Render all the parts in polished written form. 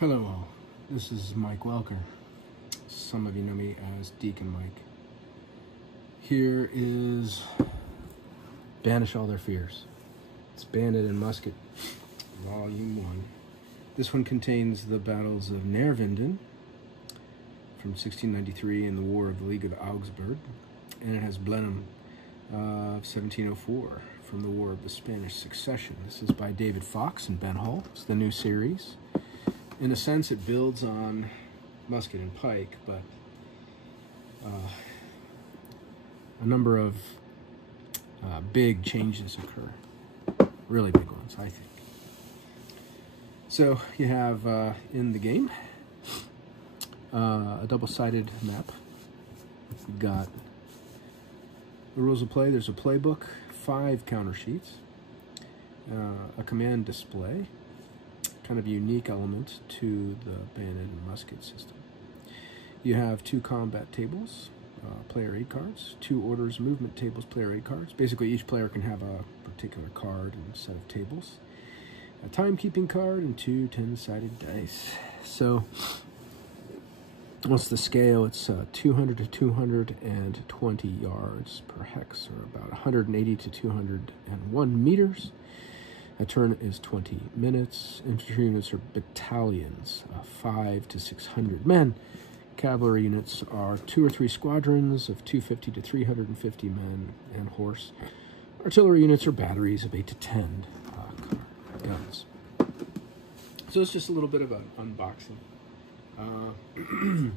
Hello all, this is Mike Welker. Some of you know me as Deacon Mike. Here is Banish All Their Fears. It's Bayonet and Musket, Volume 1. This one contains the battles of Neerwinden from 1693 and the War of the League of Augsburg, and it has Blenheim of 1704 from the War of the Spanish Succession. This is by David Fox and Ben Hull. It's the new series. In a sense, it builds on Musket and Pike, but a number of big changes occur. Really big ones, I think. So you have in the game a double-sided map. You've got the rules of play. There's a playbook, 5 counter sheets, a command display, kind of unique element to the bayonet and musket system. You have 2 combat tables, player aid cards, 2 orders movement tables, player aid cards. Basically, each player can have a particular card and set of tables, a timekeeping card, and 2 10-sided dice. So, what's the scale? It's 200 to 220 yards per hex, or about 180 to 201 meters. A turn is 20 minutes. Infantry units are battalions, 5 to 600 men. Cavalry units are 2 or 3 squadrons of 250 to 350 men and horse. Artillery units are batteries of 8 to 10 guns. So it's just a little bit of an unboxing. Let me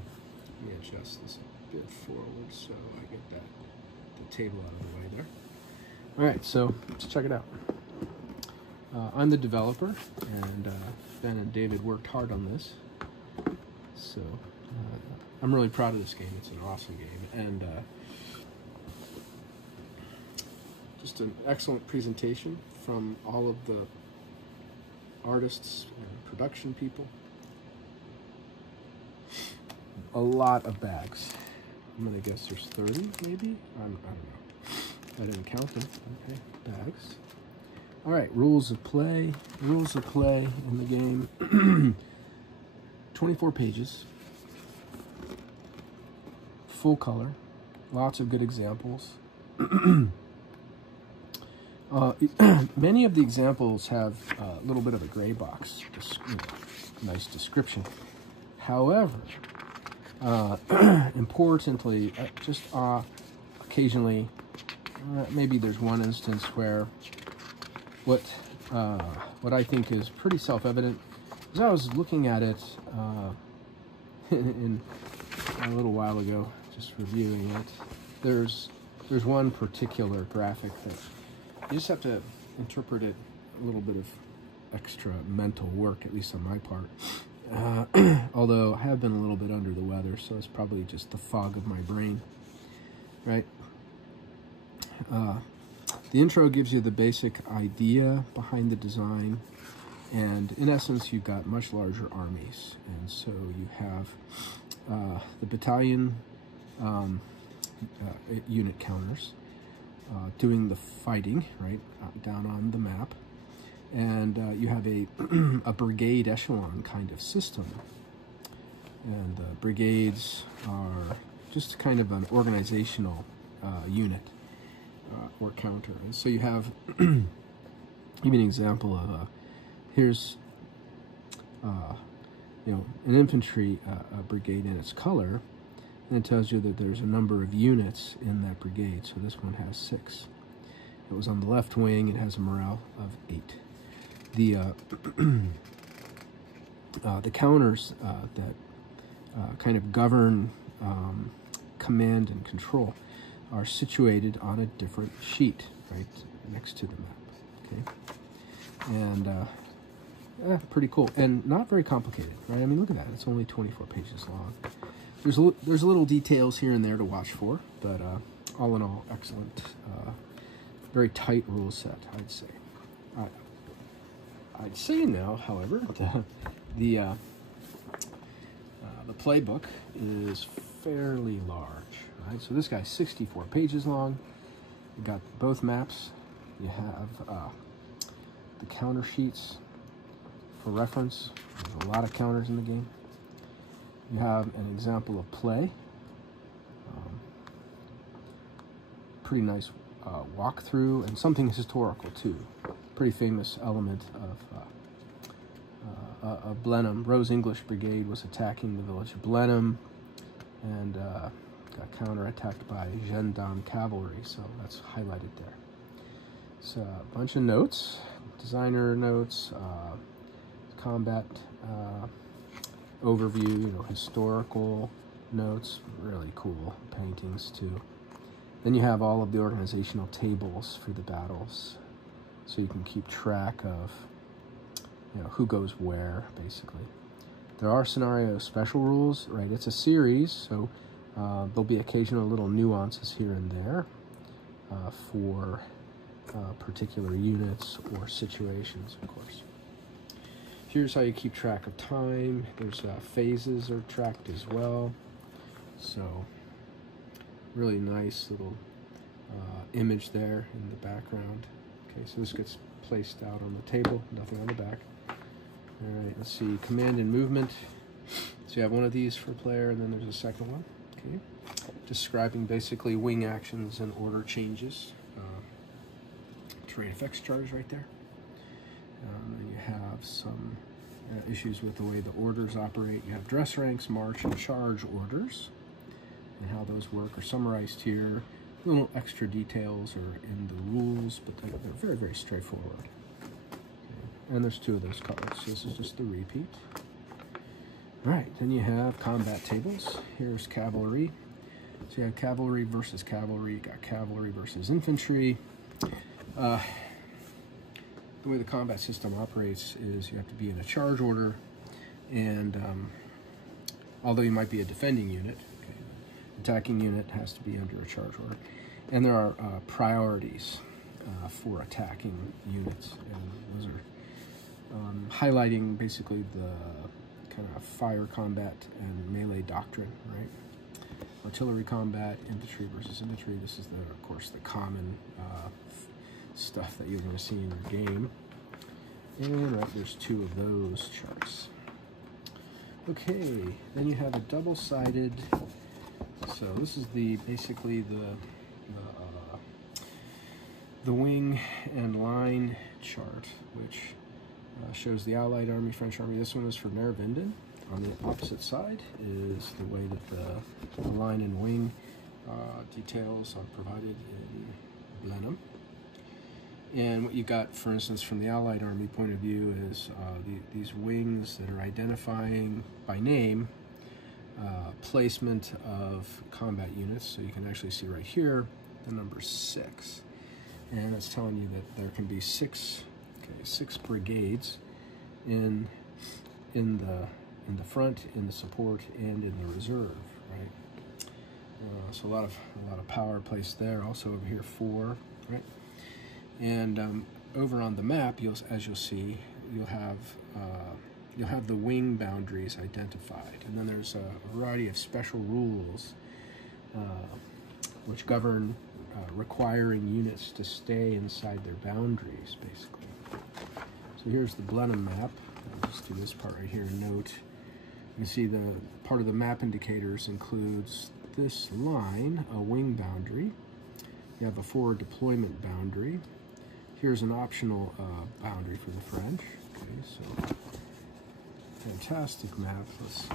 adjust this a bit forward so I get the table out of the way there. All right, so let's check it out. I'm the developer, and Ben and David worked hard on this. So I'm really proud of this game. It's an awesome game, and just an excellent presentation from all of the artists and production people. A lot of bags. I'm gonna guess there's 30, maybe? I don't know. I didn't count them. Okay, bags. All right, rules of play in the game. 24 pages, full color, lots of good examples. Many of the examples have a little bit of a gray box, just, nice description. However, importantly, just occasionally, maybe there's one instance where what I think is pretty self-evident, as I was looking at it in a little while ago, just reviewing it. There's one particular graphic that you just have to interpret it a little bit of extra mental work, at least on my part. Although I have been a little bit under the weather, so it's probably just the fog of my brain, right? The intro gives you the basic idea behind the design, and in essence, you've got much larger armies, and so you have the battalion unit counters doing the fighting, right, down on the map, and you have a brigade echelon kind of system, and the brigades are just kind of an organizational unit. Or counter. And so you have even an example of here's an infantry brigade in its color, and it tells you that there's a number of units in that brigade. So this one has 6. It was on the left wing. It has a morale of 8. The counters that kind of govern command and control are situated on a different sheet right next to the map, okay? And pretty cool, and not very complicated, right? I mean, look at that, it's only 24 pages long. There's little details here and there to watch for, but all in all, excellent, very tight rule set, I'd say. I'd say now, however, the playbook is fairly large. Right, so this guy's 64 pages long. You got both maps. You have the counter sheets for reference. There's a lot of counters in the game. You have an example of play. Pretty nice walkthrough, and something historical too. Pretty famous element of Blenheim. Rose English Brigade was attacking the village of Blenheim, and got counterattacked by gendarme cavalry, so that's highlighted there. So a bunch of notes, designer notes, combat overview, you know, historical notes, really cool paintings too. Then you have all of the organizational tables for the battles, so you can keep track of, you know, who goes where, basically. There are scenario special rules, right? It's a series, so there'll be occasional little nuances here and there for particular units or situations, of course. Here's how you keep track of time. There's phases are tracked as well. So really nice little image there in the background. Okay, so this gets placed out on the table, nothing on the back. All right, let's see, command and movement. So you have one of these for player, and then there's a second one. Okay, describing basically wing actions and order changes. Terrain effects charts right there. And you have some issues with the way the orders operate. You have dress ranks, march, and charge orders, and how those work are summarized here. Little extra details are in the rules, but they're very, very straightforward. Okay. And there's two of those cards. So this is just the repeat. All right, then you have combat tables. Here's cavalry. So you have cavalry versus cavalry. You got cavalry versus infantry. The way the combat system operates is you have to be in a charge order, and although you might be a defending unit, okay, attacking unit has to be under a charge order, and there are priorities for attacking units, and those are highlighting basically the kind of fire combat and melee doctrine, right? Artillery combat, infantry versus infantry. This is of course the common stuff that you're going to see in your game. And right, there's two of those charts. Okay, then you have a double-sided. So this is basically the wing and line chart, which shows the Allied Army, French Army. This one is for Nervinden. On the opposite side is the way that the line and wing details are provided in Blenheim. And what you got, for instance, from the Allied Army point of view is these wings that are identifying by name placement of combat units. So you can actually see right here the number 6. And it's telling you that there can be six brigades in the front, in the support, and in the reserve, right? So a lot of power placed there. Also over here 4, right? And over on the map, as you'll see, you'll have the wing boundaries identified, and then there's a variety of special rules which govern requiring units to stay inside their boundaries, basically. So here's the Blenheim map. I'll just do this part right here. Note, you can see the part of the map indicators includes this line, a wing boundary. You have a forward deployment boundary. Here's an optional boundary for the French. Okay, so fantastic map. Let's see.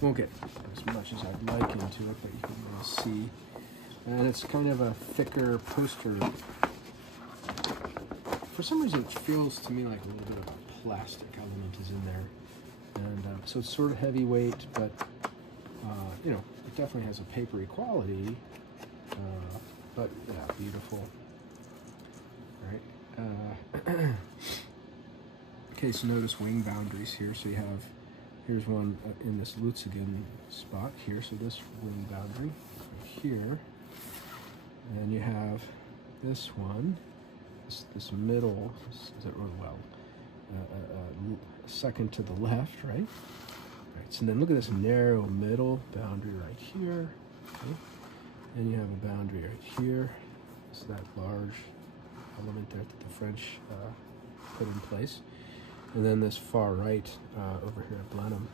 Won't get as much as I'd like into it, but you can see. And it's kind of a thicker poster. For some reason, it feels to me like a little bit of a plastic element is in there, and so it's sort of heavyweight, but you know, it definitely has a papery quality. But yeah, beautiful. Right. Okay, so notice wing boundaries here. So you have, here's one in this Lutzigen spot here. So this wing boundary right here, and you have this one, this middle. Second to the left, right? Right. So then look at this narrow middle boundary right here. Okay. And you have a boundary right here. So that large element there that the French put in place. And then this far right over here at Blenheim.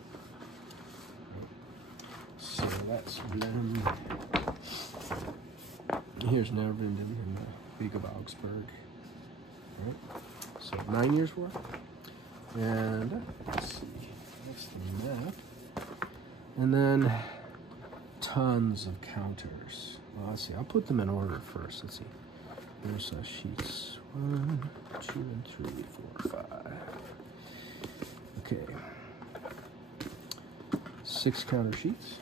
So that's Blenheim. Here's Neverenden in the League of Augsburg. Right. So 9 years worth. And let's see, that's the map. And then tons of counters. Well, let's see, I'll put them in order first. Let's see. There's sheets 1, 2, and 3, 4, 5. Okay. 6 counter sheets.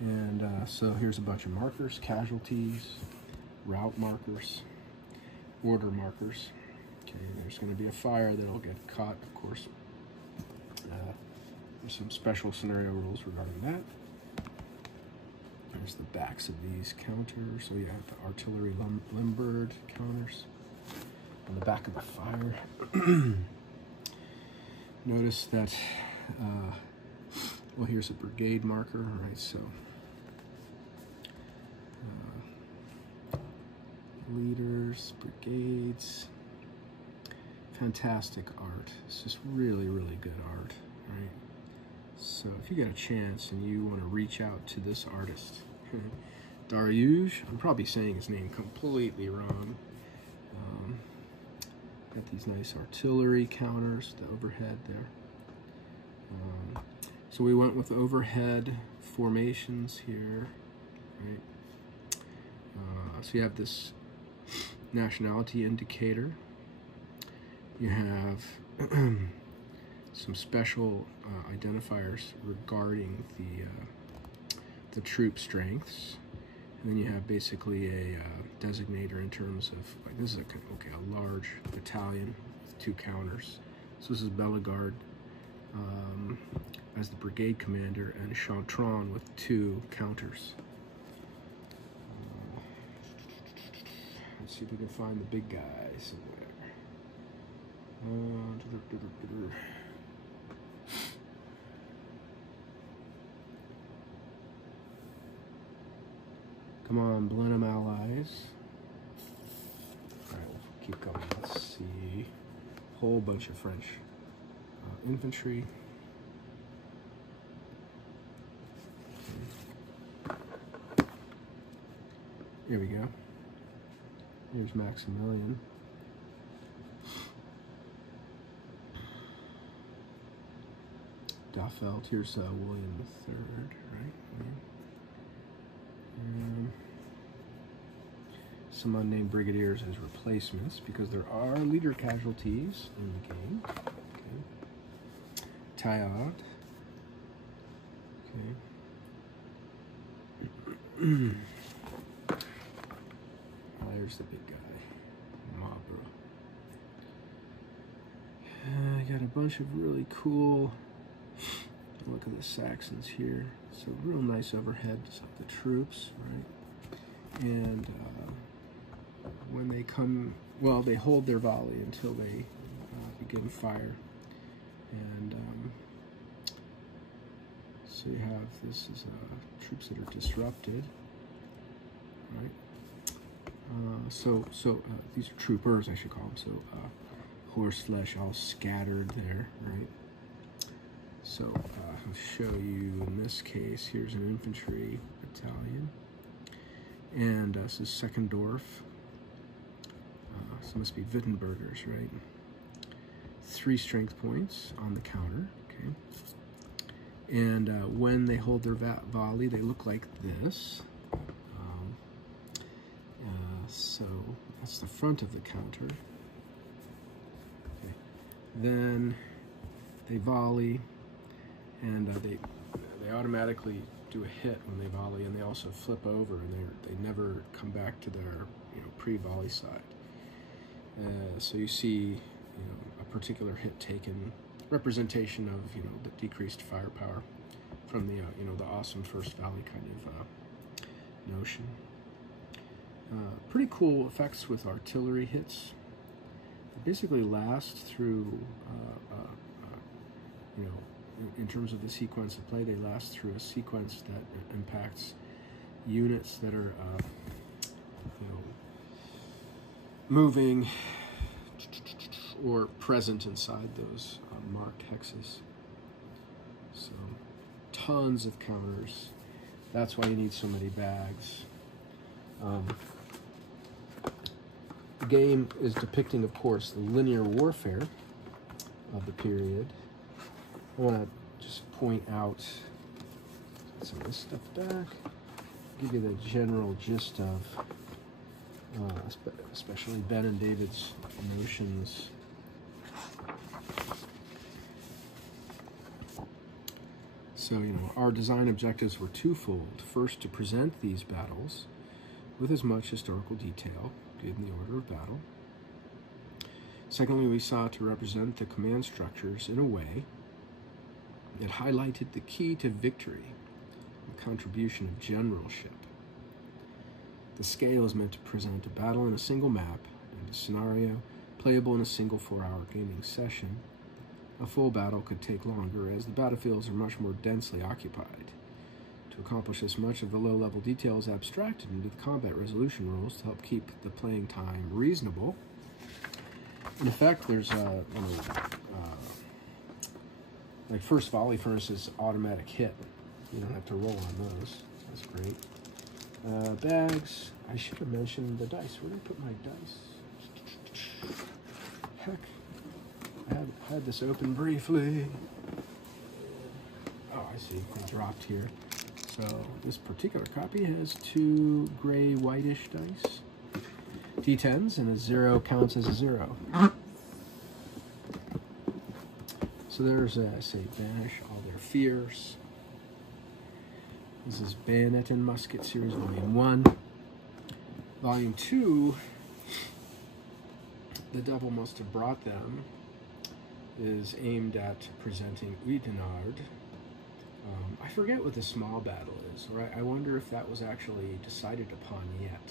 And so here's a bunch of markers, casualties, route markers, order markers. Okay, there's going to be a fire that'll get caught, of course. There's some special scenario rules regarding that. There's the backs of these counters. So you have the artillery Limbird counters on the back of the fire. Notice that, well, here's a brigade marker, right? So leaders, brigades, fantastic art. It's just really, really good art, right? So if you get a chance and you want to reach out to this artist, Dariush, I'm probably saying his name completely wrong. Got these nice artillery counters, the overhead there. So we went with overhead formations here, right? So you have this nationality indicator. You have some special identifiers regarding the troop strengths, and then you have basically a designator in terms of, like, this is a large battalion with 2 counters. So this is Bellegarde as the brigade commander, and Chantron with 2 counters. Let's see if we can find the big guy somewhere. Come on, Blenheim allies. All right, we'll keep going. Let's see. Whole bunch of French infantry. Here we go. Here's Maximilian. Daffelt. Here's William III, right? Some unnamed brigadiers as replacements, because there are leader casualties in the game. Okay. Tayad. Okay. There's the big guy, Mabra. I got a bunch of really cool, look at the Saxons here. So real nice overheads of the troops, right? And when they come, well, they hold their volley until they begin fire. And so you have, this is troops that are disrupted, right? These are troopers, I should call them. So horse flesh all scattered there, right? So I'll show you in this case. Here's an infantry battalion, and this is Seckendorf. So it must be Wittenbergers, right? 3 strength points on the counter, okay? And when they hold their volley, they look like this. So that's the front of the counter. Okay. Then they volley, and they automatically do a hit when they volley, and they also flip over, and they never come back to their pre-volley side. So you see a particular hit taken, representation of the decreased firepower from the the awesome first volley kind of notion. Pretty cool effects with artillery hits. They basically last through, in terms of the sequence of play, they last through a sequence that impacts units that are, moving or present inside those marked hexes. So tons of counters. That's why you need so many bags. The game is depicting, of course, the linear warfare of the period. I want to just point out some of this stuff back, give you the general gist of especially Ben and David's notions. So, our design objectives were twofold. First, to present these battles with as much historical detail, given the order of battle. Secondly, we sought to represent the command structures in a way that highlighted the key to victory, the contribution of generalship. The scale is meant to present a battle in a single map and a scenario playable in a single 4-hour gaming session. A full battle could take longer, as the battlefields are much more densely occupied. To accomplish this, much of the low-level detail is abstracted into the combat resolution rules to help keep the playing time reasonable. In effect, there's like first volley, for instance, automatic hit. You don't have to roll on those. That's great. Bags. I should have mentioned the dice. Where did I put my dice? Heck. I had this open briefly. Oh, I see. They dropped here. So this particular copy has 2 gray whitish dice. D10s, and a 0 counts as a 0. So there's, say, Banish, All Their Fears. This is Bayonet and Musket Series Volume 1. Volume 2, The Devil Must Have Brought Them, is aimed at presenting Oudenarde. I forget what the small battle is, right? I wonder if that was actually decided upon yet.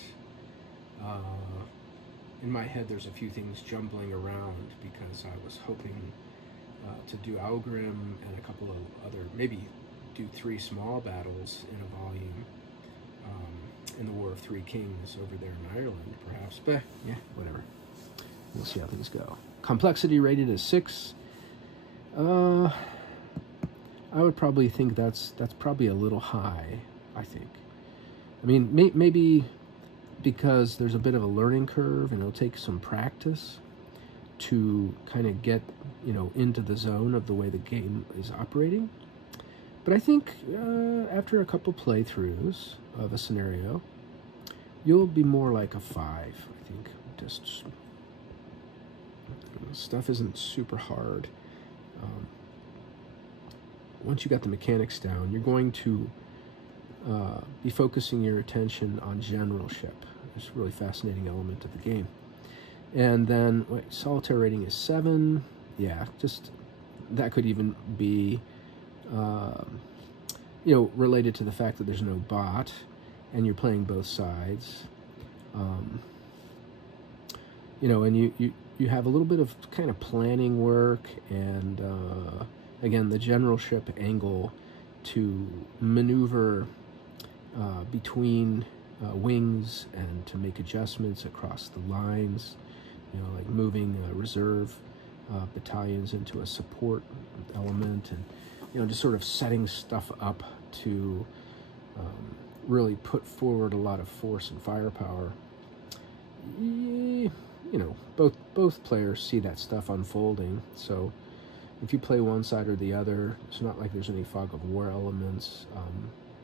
In my head, there's a few things jumbling around because I was hoping to do Algrim and a couple of other, maybe do 3 small battles in a volume in the War of Three Kings over there in Ireland, perhaps. But yeah, whatever. We'll see how things go. Complexity rated as 6. I would probably think that's probably a little high, I think. I mean, maybe because there's a bit of a learning curve and it'll take some practice to kind of get, into the zone of the way the game is operating. But I think after a couple playthroughs of a scenario, you'll be more like a 5, I think. Just stuff isn't super hard. Once you got the mechanics down, you're going to be focusing your attention on generalship. It's a really fascinating element of the game. And then, solitaire rating is 7. Yeah, just that could even be, related to the fact that there's no bot and you're playing both sides. And you have a little bit of kind of planning work and, again, the generalship angle to maneuver between wings and to make adjustments across the lines, like moving reserve battalions into a support element, and just sort of setting stuff up to really put forward a lot of force and firepower. Both players see that stuff unfolding, so if you play one side or the other, it's not like there's any fog of war elements.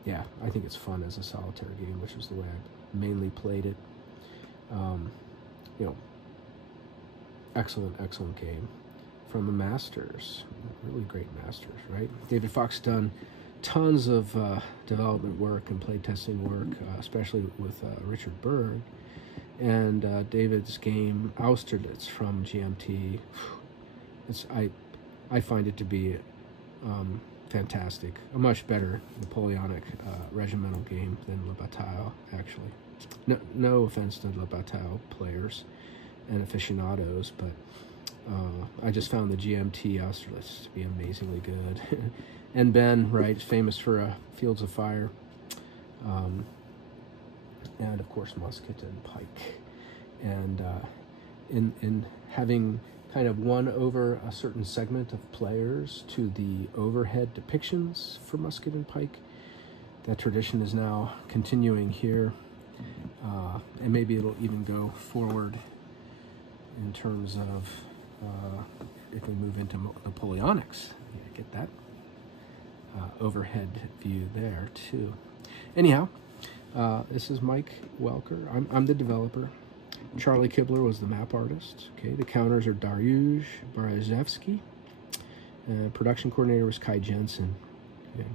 Yeah, I think it's fun as a solitaire game, which is the way I mainly played it. Excellent game from the masters. Really great masters, right? David Fox done tons of development work and playtesting work, especially with Richard Berg. And David's game Austerlitz from GMT, I find it to be fantastic. A much better Napoleonic regimental game than Le Bataille, actually. No offense to Le Bataille players and aficionados, but I just found the GMT Austerlitz to be amazingly good. And Ben, right, is famous for Fields of Fire. And of course musket and pike, and in having kind of won over a certain segment of players to the overhead depictions for musket and pike. That tradition is now continuing here, and maybe it'll even go forward in terms of if we move into Napoleonics. Get that overhead view there too. Anyhow, this is Mike Welker. I'm the developer. Charlie Kibler was the map artist. Okay, the counters are Dariusz Barazewski. Production coordinator was Kai Jensen. Okay.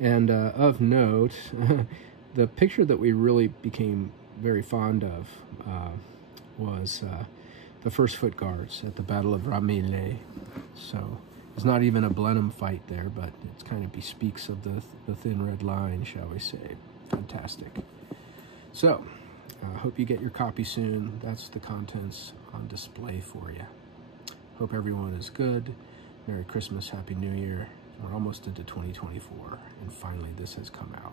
And of note, the picture that we really became very fond of was the first foot guards at the Battle of Ramillies. So it's not even a Blenheim fight there, but it kind of bespeaks of the thin red line, shall we say. Fantastic. So, hope you get your copy soon. That's the contents on display for you. Hope everyone is good. Merry Christmas, Happy New Year. We're almost into 2024, and finally this has come out.